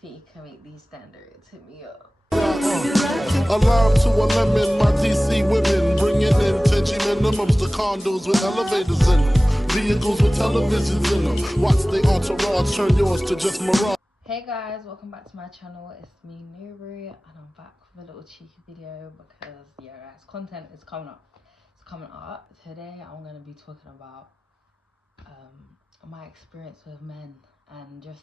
think you can make these standards? Hit me up. Alarm to a lemon, my DC women bringing in 10G minimums to condos with elevators in them, vehicles with televisions in them. Watch the entourage turn yours to just mirage. Hey guys, welcome back to my channel. It's me, Nuru, and I'm back with a little cheeky video because yeah guys, content is coming up. It's coming up. Today I'm going to be talking about my experience with men and just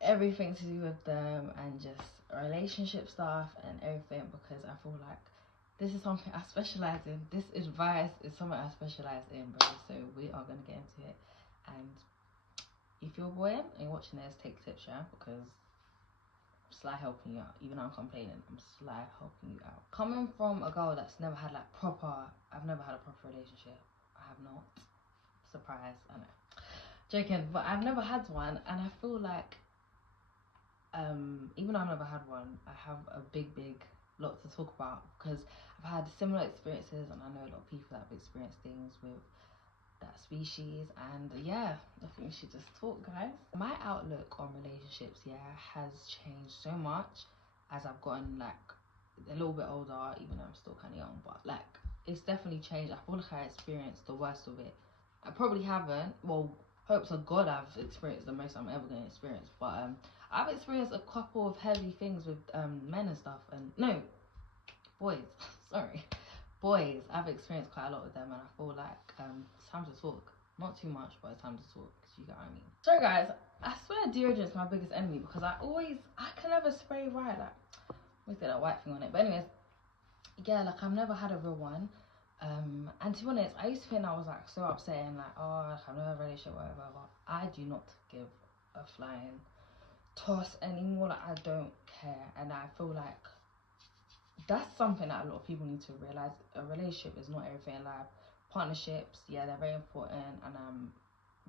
everything to do with them and just relationship stuff and everything, because I feel like this is something I specialize in. This advice is something I specialize in, bro. So we are going to get into it. And if you're a boy and you're watching this, take tips, yeah, because I'm sly helping you out. Even though I'm complaining, I'm sly helping you out. Coming from a girl that's never had like I've never had a proper relationship. I have not. Surprise, I know. Joking, but I've never had one, and I feel like even though I've never had one, I have a big lot to talk about because I've had similar experiences, and I know a lot of people that have experienced things with that species. And yeah, I think we should just talk, guys. My outlook on relationships, yeah, has changed so much as I've gotten like a little bit older, even though I'm still kind of young, but like it's definitely changed. I feel like I experienced the worst of it. I probably haven't, well, hope to God I've experienced the most I'm ever going to experience, but I've experienced a couple of heavy things with men and stuff, and no, boys, sorry, boys. I've experienced quite a lot with them, and I feel like it's time to talk. Not too much, but it's time to talk, because you get what I mean. Sorry guys, I swear deodorant's my biggest enemy, because I can never spray right, like, let me say that white thing on it, but anyways, yeah, like I've never had a real one. And to be honest, I used to think I was like so upset and like, oh, I've never had a relationship, whatever, but I do not give a flying toss anymore. Like, I don't care, and I feel like that's something that a lot of people need to realize. A relationship is not everything in life. Partnerships, yeah, they're very important, and I'm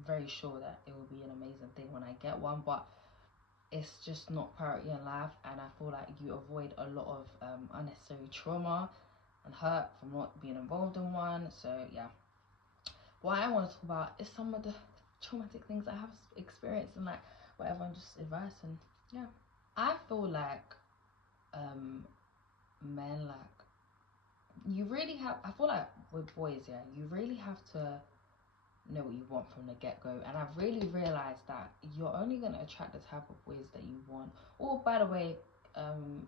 very sure that it will be an amazing thing when I get one, but it's just not priority in life, and I feel like you avoid a lot of unnecessary trauma and hurt from not being involved in one. So yeah, what I want to talk about is some of the traumatic things I have experienced, and like whatever, and just advice. And yeah, I feel like men, like, you really have, I feel like with boys, yeah, you really have to know what you want from the get-go. And I've really realized that you're only going to attract the type of boys that you want. Or by the way,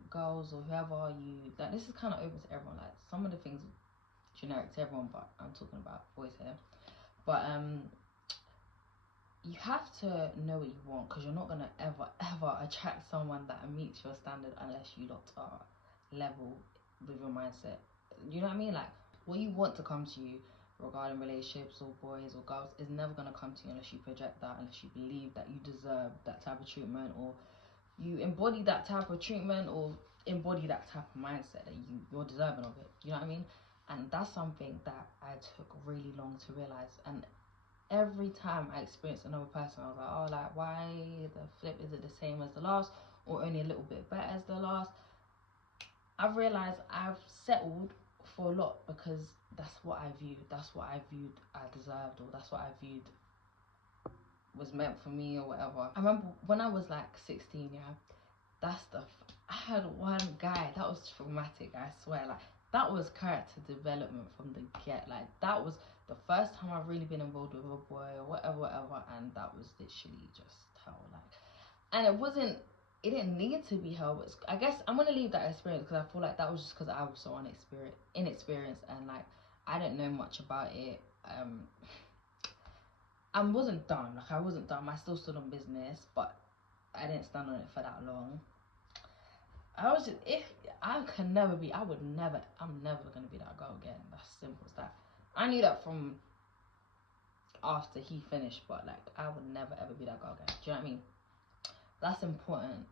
girls or whoever, you like, this is kind of open to everyone. Like, some of the things generic to everyone, but I'm talking about boys here. But you have to know what you want, because you're not going to ever attract someone that meets your standard unless you lot are level with your mindset. You know what I mean? Like, what you want to come to you regarding relationships or boys or girls is never going to come to you unless you project that, unless you believe that you deserve that type of treatment, or you embody that type of treatment, or embody that type of mindset that you're deserving of it. You know what I mean? And that's something that I took really long to realize. And every time I experienced another person, I was like, oh, like, why the flip, is it the same as the last, or only a little bit better as the last? I've realized I've settled for a lot because that's what I viewed I deserved, or that's what I viewed was meant for me, or whatever. I remember when I was like 16, yeah, I had one guy that was traumatic, I swear. Like, that was character development from the get. Like, that was the first time I've really been involved with a boy or whatever, and that was literally just hell. Like, and it didn't need to be hell, but I guess I'm gonna leave that experience, because I feel like that was just because I was so inexperienced, and like I didn't know much about it. I wasn't done. I still stood on business, but I didn't stand on it for that long. I was just, I'm never gonna be that girl again. That's simple as that. I knew that from after he finished, but like I would never ever be that girl again. Do you know what I mean? That's important.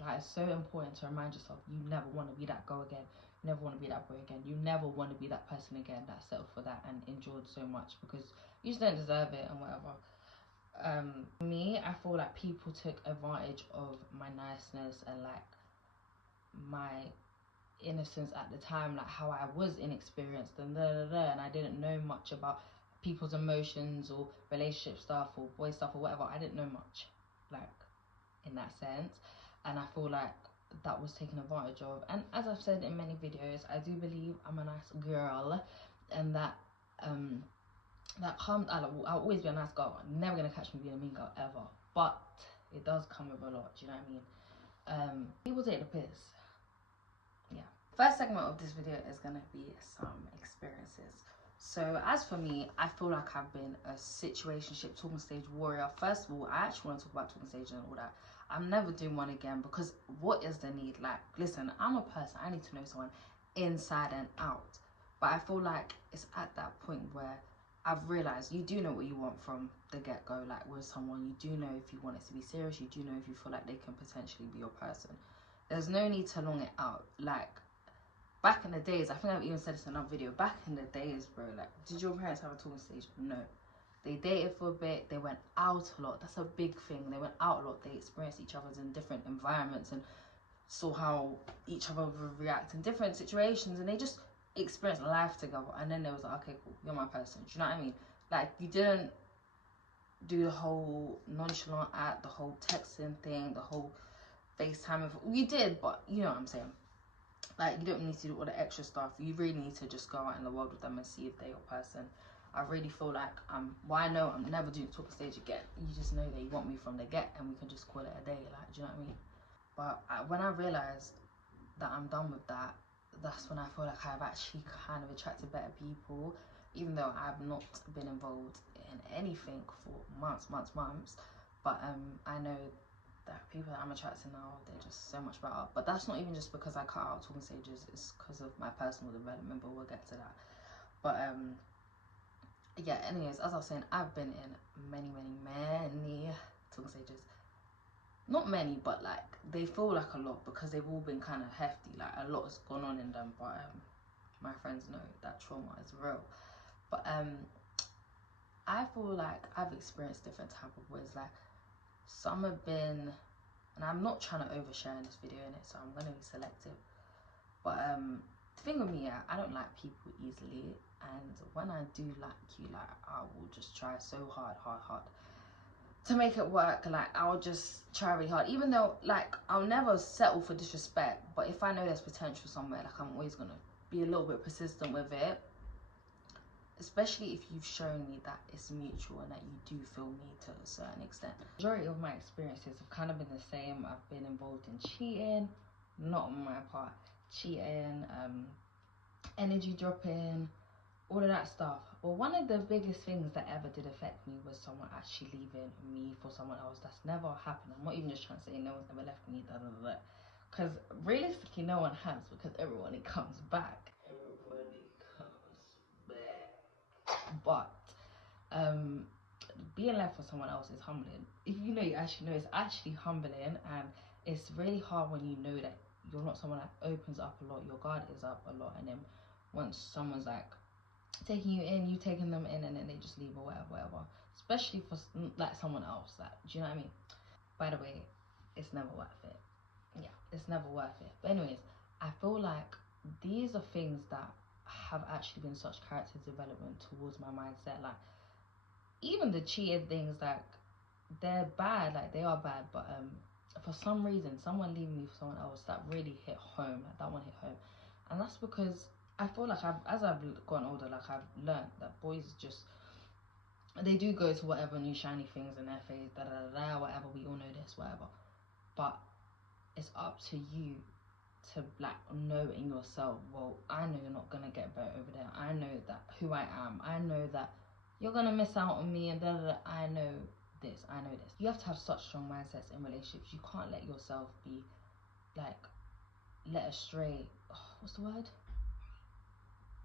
Like, it's so important to remind yourself you never want to be that girl again. You never want to be that boy again. You never want to be that person again that settled for that and endured so much, because you just don't deserve it and whatever. Me, I feel like people took advantage of my niceness and like my innocence at the time, like how I was inexperienced and and I didn't know much about people's emotions or relationship stuff or boy stuff or whatever. I didn't know much, like, in that sense. and I feel like that was taken advantage of. And as I've said in many videos, I do believe I'm a nice girl, and that comes. I'll always be a nice girl. I'm never gonna catch me being a mean girl ever. But it does come with a lot. Do you know what I mean? People take the piss. Yeah. First segment of this video is gonna be some experiences. So as for me, I feel like I've been a situationship talking stage warrior. First of all, I actually want to talk about talking stage and all that. I'm never doing one again, because what is the need? Like, listen, I'm a person, I need to know someone inside and out. But I feel like it's at that point where I've realised you do know what you want from the get-go. Like with someone, you do know if you want it to be serious, you do know if you feel like they can potentially be your person. There's no need to long it out. Like, back in the days, I think I've even said this in another video, back in the days, bro, like, did your parents have a talking stage? No. They dated for a bit, they went out a lot. That's a big thing. They went out a lot, they experienced each other in different environments and saw how each other would react in different situations, and they just experienced life together. And then they was like, okay, cool, you're my person. Do you know what I mean? Like, you didn't do the whole nonchalant act, the whole texting thing, the whole FaceTime. You did, but you know what I'm saying. Like, you don't need to do all the extra stuff. You really need to just go out in the world with them and see if they're your person. I really feel like well, I know I'm never doing talking stage again. You just know that you want me from the get, and we can just call it a day. Like, do you know what I mean? But when I realised that I'm done with that, that's when I feel like I've actually kind of attracted better people, even though I've not been involved in anything for months. But I know that people that I'm attracting now, they're just so much better. But that's not even just because I cut out talking stages, it's because of my personal development, but we'll get to that. But yeah, anyways, as I was saying, I've been in many talking stages. Not many, but like, they feel like a lot because they've all been kind of hefty. Like, a lot has gone on in them, but my friends know that trauma is real. But I feel like I've experienced different type of ways. Like, some have been, and I'm not trying to overshare in this video in it, so I'm gonna be selective. But the thing with me, yeah, I don't like people easily, and when I do like you, like, I will just try so hard to make it work. Like, I'll just try really hard, even though, like, I'll never settle for disrespect. But if I know there's potential somewhere, like, I'm always gonna be a little bit persistent with it, especially if you've shown me that it's mutual and that you do feel me to a certain extent. The majority of my experiences have kind of been the same. I've been involved in cheating, not on my part, cheating, energy dropping, all of that stuff. But one of the biggest things that ever did affect me was someone actually leaving me for someone else. That's never happened. I'm not even just trying to say no one's ever left me, because realistically no one has, because everyone comes back. But being left for someone else is humbling. If you know, you actually know, it's actually humbling, and it's really hard when you know that you're not someone that opens up a lot, your guard is up a lot, and then once someone's like taking you in, you taking them in, and then they just leave or whatever, especially for like someone else. Like, do you know what I mean? By the way, it's never worth it. Yeah, it's never worth it. But anyways, I feel like these are things that have actually been such character development towards my mindset. Like, even the cheated things, like, they're bad, like, they are bad, but for some reason, someone leaving me for someone else, that really hit home. Like, that one hit home. And that's because I feel like as I've gotten older, like, I've learned that boys just, they do go to whatever new shiny things in their face, whatever, we all know this, whatever. But it's up to you to, like, know in yourself, well, I know you're not gonna get better over there. I know that who I am. I know that you're gonna miss out on me, and I know this. You have to have such strong mindsets in relationships. You can't let yourself be, like, led astray. Oh, what's the word?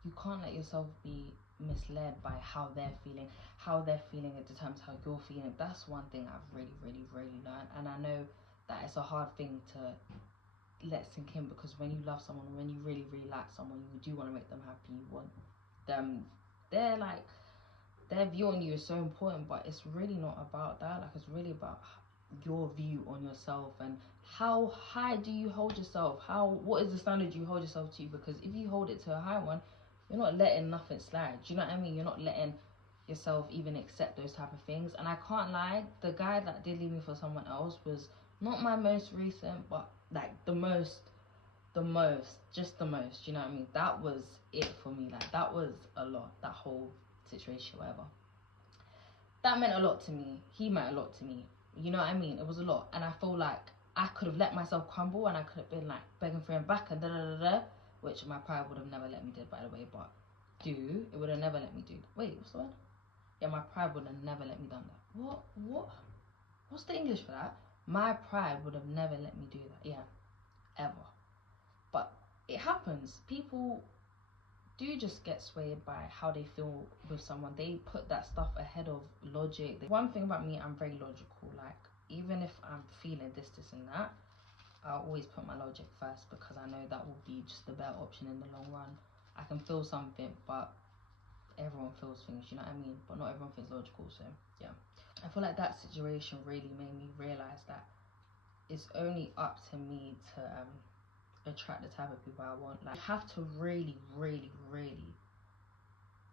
You can't let yourself be misled by how they're feeling. How they're feeling, it determines how you're feeling. That's one thing I've really learned, and I know that it's a hard thing to let sink in, because when you love someone, when you really like someone, you do want to make them happy, you want them, their view on you is so important, but it's really not about that. Like, it's really about your view on yourself, and how high do you hold yourself, what is the standard you hold yourself to, because if you hold it to a high one, you're not letting nothing slide. Do you know what I mean? You're not letting yourself even accept those type of things. And I can't lie, the guy that did leave me for someone else was Not my most recent, but like the most, just the most, you know what I mean? That was it for me. Like, that was a lot, that whole situation, whatever. That meant a lot to me. He meant a lot to me. You know what I mean? It was a lot. And I feel like I could have let myself crumble, and I could have been like begging for him back and da-da-da-da, which my pride would have never let me do, by the way, but it would have never let me do. Wait, what's the word? Yeah, my pride would have never let me done that. What's the English for that? My pride would have never let me do that. Yeah, ever. But it happens. People do just get swayed by how they feel with someone. They put that stuff ahead of logic. One thing about me, I'm very logical. Like, even if I'm feeling this and that, I'll always put my logic first, because I know that will be just the better option in the long run. I can feel something, but everyone feels things, you know what I mean? But not everyone feels logical, so yeah. I feel like that situation really made me realize that it's only up to me to attract the type of people I want. Like, you have to really, really, really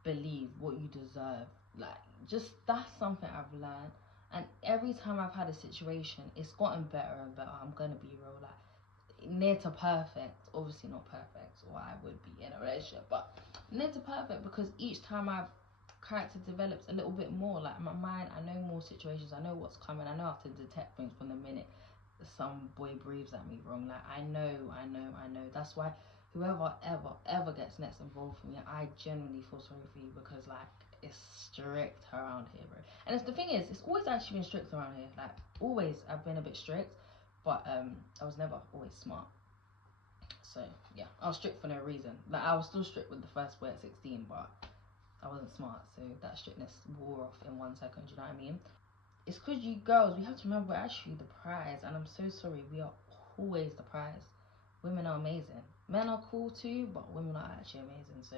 believe what you deserve. Like, just, that's something I've learned. And every time I've had a situation, it's gotten better and better. I'm gonna be real, like, near to perfect. Obviously not perfect, or I would be in a relationship, but near to perfect, because each time I've character develops a little bit more. Like, my mind, I know more situations, I know what's coming, I know how to detect things from the minute some boy breathes at me wrong. Like, I know. That's why whoever ever gets next involved with me, I genuinely feel sorry for you, because like, it's strict around here, bro. And the thing is, it's always actually been strict around here. Like, always I've been a bit strict, but I was never always smart. So yeah, I was strict for no reason. Like, I was still strict with the first boy at 16, but I wasn't smart, so that strictness wore off in 1 second, you know what I mean? It's because you girls, we have to remember, we're actually the prize, and I'm so sorry, we are always the prize. Women are amazing. Men are cool too, but women are actually amazing, so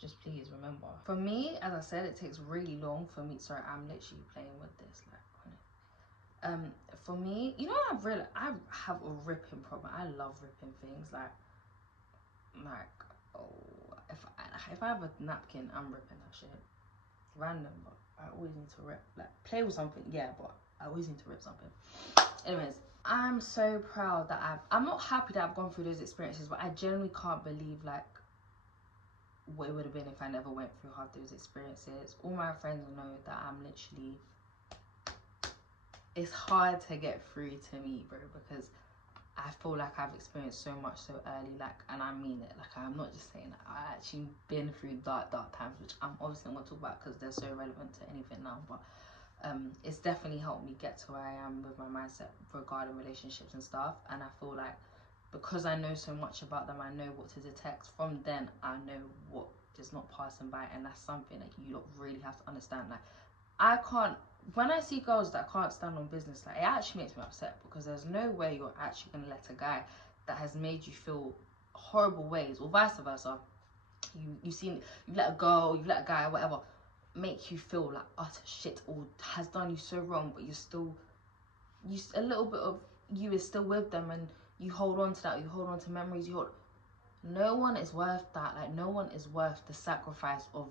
just please remember. For me, as I said, it takes really long for me. Sorry, I'm literally playing with this, like, for me, you know, I have a ripping problem. I love ripping things, like, oh, if I have a napkin, I'm ripping that shit. Random, but I always need to rip. Like, play with something, yeah, but I always need to rip something. Anyways, I'm so proud that I'm not happy that I've gone through those experiences, but I genuinely can't believe, like, what it would have been if I never went through half those experiences. All my friends know that I'm literally, it's hard to get through to me, bro, because I feel like I've experienced so much so early, like, and I mean it. Like, I'm not just saying that. I actually been through dark times, which I'm obviously not going to talk about because they're so relevant to anything now, but it's definitely helped me get to where I am with my mindset regarding relationships and stuff. And I feel like, because I know so much about them, I know what to detect. From then, I know what is not passing by, and that's something that you lot really have to understand. Like, I can't, when I see girls that can't stand on business, like, it actually makes me upset, because there's no way you're actually going to let a guy that has made you feel horrible ways, or vice versa, you let a girl, you let a guy, whatever, make you feel like utter shit, or has done you so wrong, but a little bit of you is still with them, and you hold on to that, you hold on to memories, no one is worth that. Like, no one is worth the sacrifice of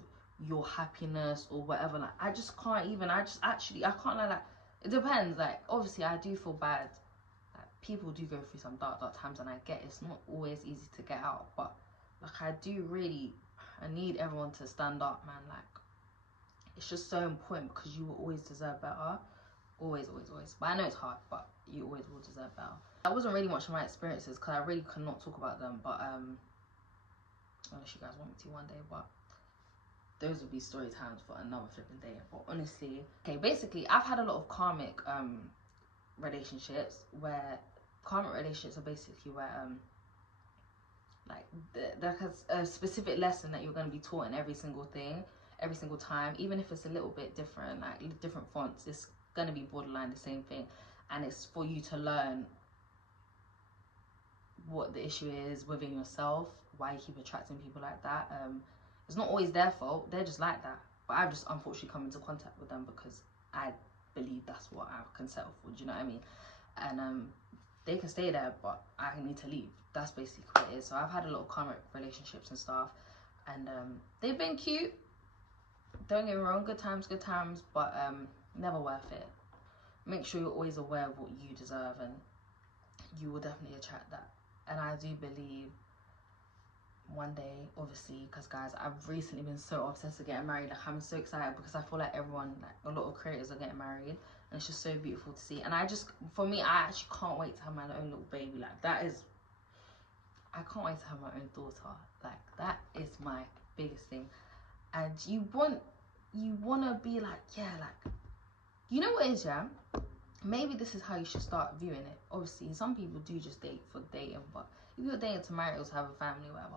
your happiness or whatever. Like, I just can't even, I can't lie. Like, it depends. Like, obviously I do feel bad. Like, people do go through some dark times, and I get it's not always easy to get out, but like, I need everyone to stand up, man. Like, it's just so important, because you will always deserve better. Always. But I know it's hard, but you always will deserve better. That wasn't really much of my experiences, because I really cannot talk about them, but unless you guys want me to one day, but those would be story times for another flipping day. But honestly, okay, basically, I've had a lot of karmic relationships, where karmic relationships are basically where like, there's a specific lesson that you're going to be taught in every single thing, every single time, even if it's a little bit different, like different fonts, it's going to be borderline the same thing, and it's for you to learn what the issue is within yourself, why you keep attracting people like that. It's not always their fault, they're just like that, but I've just unfortunately come into contact with them because I believe that's what I can settle for, do you know what I mean? And they can stay there, but I need to leave. That's basically what it is. So I've had a lot of karmic relationships and stuff, and they've been cute, don't get me wrong, good times, but never worth it. make sure you're always aware of what you deserve, and you will definitely attract that. And I do believe one day, obviously, because guys, I've recently been so obsessed with getting married. Like, I'm so excited because I feel like everyone, like a lot of creators are getting married, and it's just so beautiful to see. And I just, for me, I actually can't wait to have my own little baby. Like, that is, I can't wait to have my own daughter. Like, that is my biggest thing. And you want to be like, yeah, like, you know what it is, yeah? Maybe this is how you should start viewing it. Obviously, some people do just date for dating, but if you're dating to marry or to have a family, whatever,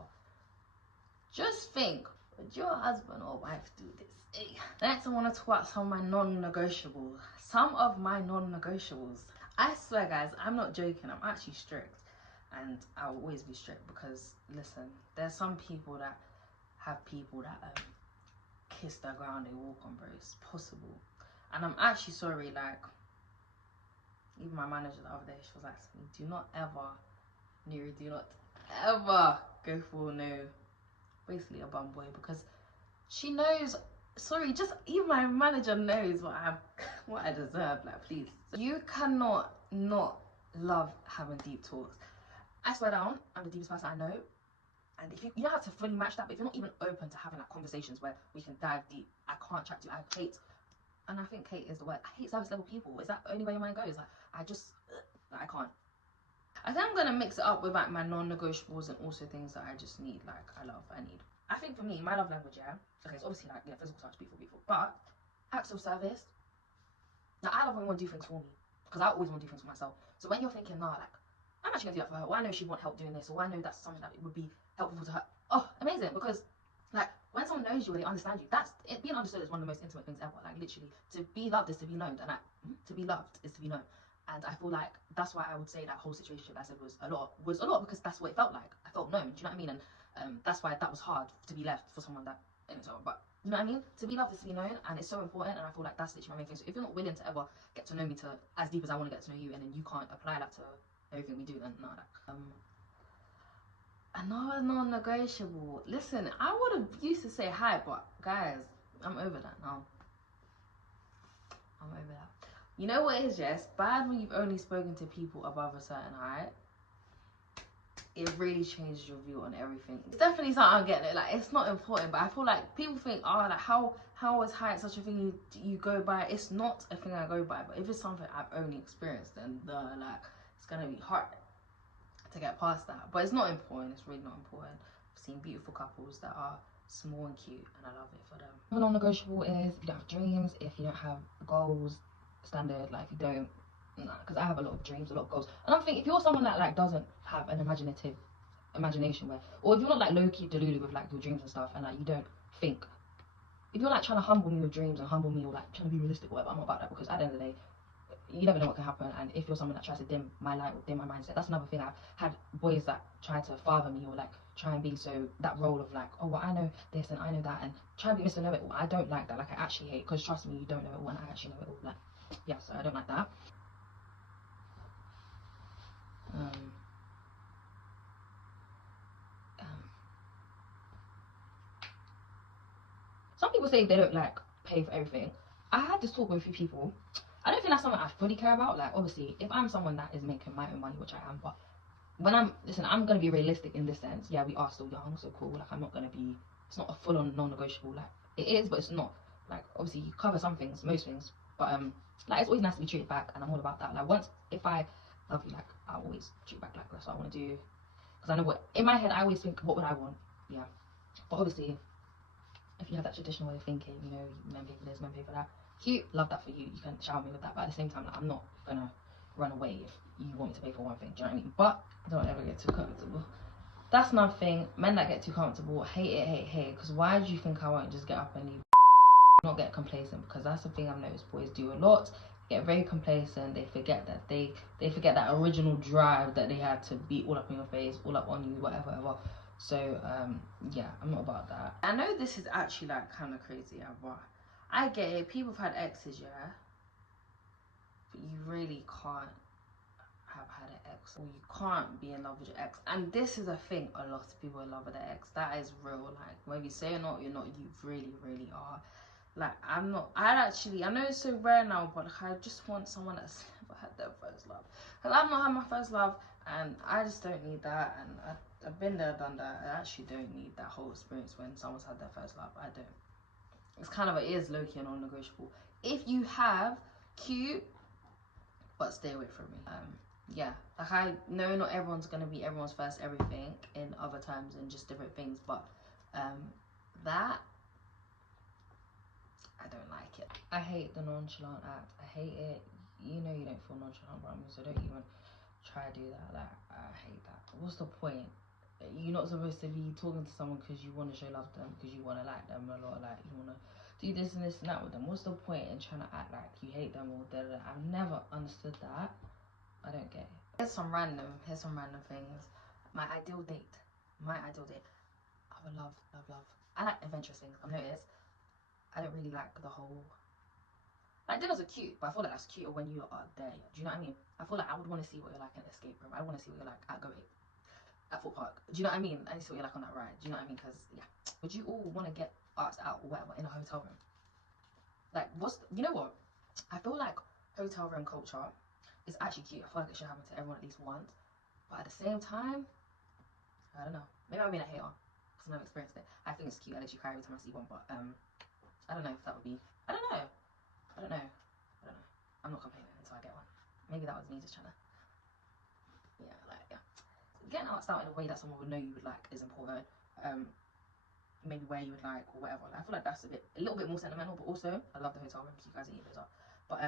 just think, would your husband or wife do this? Hey. Next, I want to talk about some of my non-negotiables. Some of my non-negotiables. I swear, guys, I'm not joking. I'm actually strict. And I'll always be strict because, listen, there's some people that have people that kiss the ground they walk on, bro. It's possible. And I'm actually sorry, like, even my manager the other day, she was like to me, do not ever, Nuri, do not ever go for basically a bum boy, because she knows, sorry, just even my manager knows what I deserve. Like, please. You cannot not love having deep talks. I swear down, I'm the deepest person I know. And if you don't have to fully match that, but if you're not even open to having like conversations where we can dive deep, I can't chat to you. I hate, and I think hate is the word. I hate service level people. Is that the only way your mind goes? Like, I just, like, I can't. I think I'm gonna mix it up with like my non-negotiables and also things that I just need, like I need. I think for me, my love language, yeah, okay, it's obviously like, yeah, physical touch, beautiful, but acts of service. Now, I love when women do things for me, because I always want to do things for myself. So when you're thinking, nah, like, I'm actually gonna do that for her, or I know she want help doing this, or I know that's something that would be helpful to her. Oh, amazing, because like when someone knows you or they understand you, that's it. Being understood is one of the most intimate things ever. Like, literally, to be loved is to be known, and like, to be loved is to be known. And I feel like that's why I would say that whole situation I said was a lot because that's what it felt like. I felt known. Do you know what I mean? And that's why that was hard to be left for someone that isn't so. But you know what I mean? To be loved is to be known, and it's so important. And I feel like that's literally my main thing. So if you're not willing to ever get to know me to as deep as I want to get to know you, and then you can't apply that to everything we do, then no. Another non-negotiable. Listen, I would have used to say hi, but guys, I'm over that now. I'm over that. You know what it is, Jess? Bad when you've only spoken to people above a certain height. It really changes your view on everything. It's definitely something I'm getting it. Like, it's not important, but I feel like people think, oh, like how is height such a thing you go by? It's not a thing I go by, but if it's something I've only experienced, then like it's gonna be hard to get past that. But it's not important. It's really not important. I've seen beautiful couples that are small and cute, and I love it for them. Another non-negotiable is if you don't have dreams, if you don't have goals, standard, like, if you don't, because I have a lot of dreams, a lot of goals, and I'm thinking if you're someone that like doesn't have an imagination where, or if you're not like low-key deluded with like your dreams and stuff, and like you don't think, if you're like trying to humble me with dreams and humble me or like trying to be realistic or whatever, I'm not about that, because at the end of the day, you never know what can happen. And if you're someone that tries to dim my light or dim my mindset, that's another thing. I've had boys that try to father me or like try and be so that role of like, oh, well, I know this and I know that, and try and be Mr. Know It All. I don't like that. Like, I actually hate, because trust me, you don't know it all, and I actually know it all. Like, yeah, so I don't like that. Some people say they don't like pay for everything. I had this talk with a few people. I don't think that's something I fully care about. Like, obviously, if I'm someone that is making my own money, which I am, but when I'm gonna be realistic in this sense. Yeah, we are still young, so cool. Like, I'm not gonna be, it's not a full-on non-negotiable. Like, it is, but it's not. Like, obviously, you cover some things, most things, but like, it's always nice to be treated back, and I'm all about that. Like, if I love you, like, I'll always treat you back. Like, that's what I want to do, because I know what, in my head, I always think, what would I want? Yeah, but obviously, if you have that traditional way of thinking, you know, men pay for this, men pay for that, cute, love that for you, you can shower me with that, but at the same time, like, I'm not gonna run away if you want me to pay for one thing, do you know what I mean? But don't ever get too comfortable. That's nothing. Men that get too comfortable, hate it, because why do you think I won't just get up and leave? Not get complacent, because that's the thing I've noticed boys do a lot. Get very complacent. They forget that they forget that original drive that they had to be all up in your face, all up on you, whatever. So yeah, I'm not about that. I know this is actually like kind of crazy, yeah, but I get it. People have had exes, yeah, but you really can't have had an ex, or you can't be in love with your ex. And this is a thing, a lot of people are in love with their ex. That is real. Like, whether you say or not, you're not, you really are. Like, I know it's so rare now, but like, I just want someone that's never had their first love. Because I've not had my first love, and I just don't need that. And I've been there, done that. I actually don't need that whole experience when someone's had their first love. I don't. It's kind of, it is low-key and non-negotiable. If you have, cute, but stay away from me. Yeah, like, I know not everyone's gonna be everyone's first everything in other times and just different things, but that, I don't like it. I hate the nonchalant act. I hate it. You know you don't feel nonchalant around me, so don't even try to do that. Like, I hate that. What's the point? You're not supposed to be talking to someone because you want to show love to them, because you want to like them a lot, like you want to do this and this and that with them. What's the point in trying to act like you hate them or da da da? I've never understood that. I don't get it. Here's some random things. My ideal date. I would love. I like adventurous things. I've noticed. I don't really like the whole, like, dinners are cute, but I feel like that's cuter when you are there. Do you know what I mean? I feel like I would want to see what you're like in an escape room. I want to see what you're like at at Fort Park. Do you know what I mean? I need to see what you're like on that ride. Do you know what I mean? Because yeah, would you all want to get asked out or whatever in a hotel room? Like, you know what? I feel like hotel room culture is actually cute. I feel like it should happen to everyone at least once. But at the same time, I don't know. Maybe I'm being a hater because I've never experienced it. I think it's cute. I literally cry every time I see one. But I don't know if that would be. I don't know. I'm not complaining until I get one. Maybe that was me just trying to. Yeah, like, yeah. Getting asked out in a way that someone would know you would like is important. Maybe where you would like or whatever. Like, I feel like that's a little bit more sentimental, but also I love the hotel rooms. You guys are eating those up. But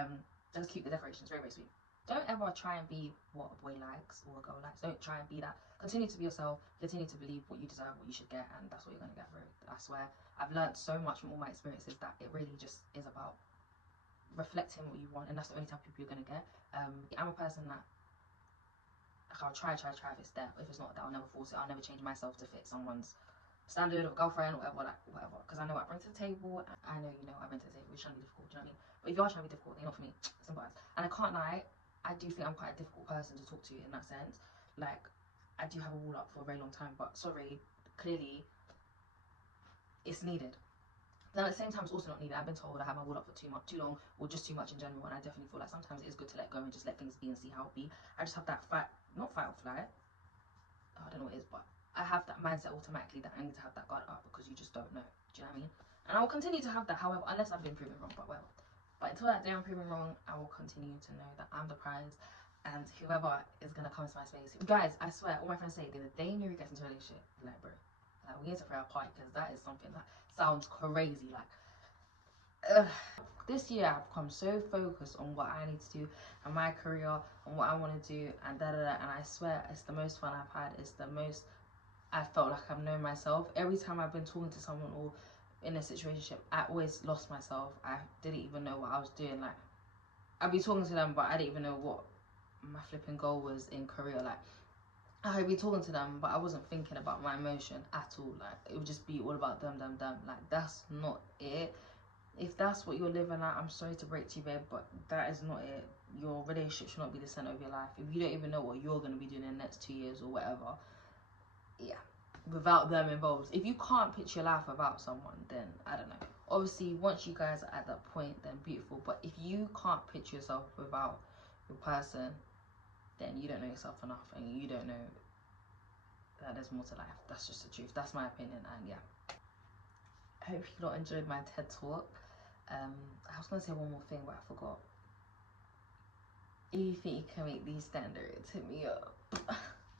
just keep the decorations very, very sweet. Don't ever try and be what a boy likes or a girl likes. Don't try and be that. Continue to be yourself. Continue to believe what you deserve, what you should get, and that's what you're gonna get, bro. I swear. I've learned so much from all my experiences that it really just is about reflecting what you want, and that's the only type of people you're gonna get. I'm a person that, like, I'll try if it's there. If it's not there, I'll never force it. I'll never change myself to fit someone's standard or girlfriend or whatever, because I know what I bring to the table. I know you know what I bring to the table. It's trying to be difficult, do you know what I mean? But if you are trying to be difficult, then you're not for me. Simple as. And I can't lie, I do think I'm quite a difficult person to talk to in that sense. Like, I do have a wall up for a very long time, but sorry, clearly it's needed. Then at the same time, it's also not needed. I've been told I have my wall up for too long, or just too much in general, and I definitely feel like sometimes it is good to let go and just let things be and see how it be. I just have that not fight or flight. I don't know what it is, but I have that mindset automatically that I need to have that guard up because you just don't know. Do you know what I mean? And I will continue to have that, however, unless I've been proven wrong, but well. But until that day I'm proven wrong, I will continue to know that I'm the prize, and whoever is gonna come into my space. Guys, I swear, all my friends say the day Nuri gets into a relationship, like, bro, like, we need to throw a party because that is something that sounds crazy. Like, this year I've become so focused on what I need to do and my career, on what I want to do, and and I swear it's the most fun I've had. It's the most I felt like I've known myself. Every time I've been talking to someone or in a situationship, I always lost myself. I didn't even know what I was doing. Like, I'd be talking to them, but I didn't even know what my flipping goal was in career. Like, I'd be talking to them, but I wasn't thinking about my emotion at all. Like, it would just be all about them. Like, that's not it. If that's what you're living at, I'm sorry to break to you, babe, but that is not it. Your relationship should not be the center of your life. If you don't even know what you're going to be doing in the next 2 years or whatever, yeah, without them involved. If you can't picture your life without someone, then I don't know. Obviously, once you guys are at that point, then beautiful. But if you can't picture yourself without your person, then you don't know yourself enough, and you don't know that there's more to life. That's just the truth. That's my opinion, and yeah. I hope you lot enjoyed my TED talk. I was gonna say one more thing, but I forgot. If you think you can make these standards, hit me up.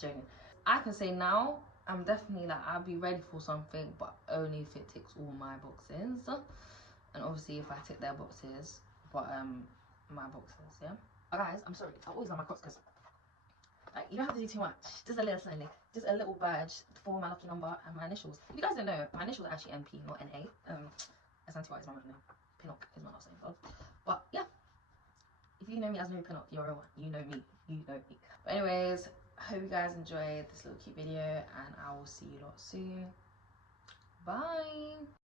Joking. I can say now, I'm definitely like, I'll be ready for something, but only if it ticks all my boxes. And obviously if I tick their boxes, but my boxes, yeah. But guys, I'm sorry, I always love my crops because, like, you don't have to do too much. Just a little slowly. Just a little badge for my lucky number and my initials. If you guys don't know, my initials are actually NP, not NA. Asantewaa is my middle name. Pinnock is my last name. But yeah, if you know me as Nuri Pinnock, you're a real one. You know me. You know me. But anyways, I hope you guys enjoyed this little cute video, and I will see you lot soon. Bye.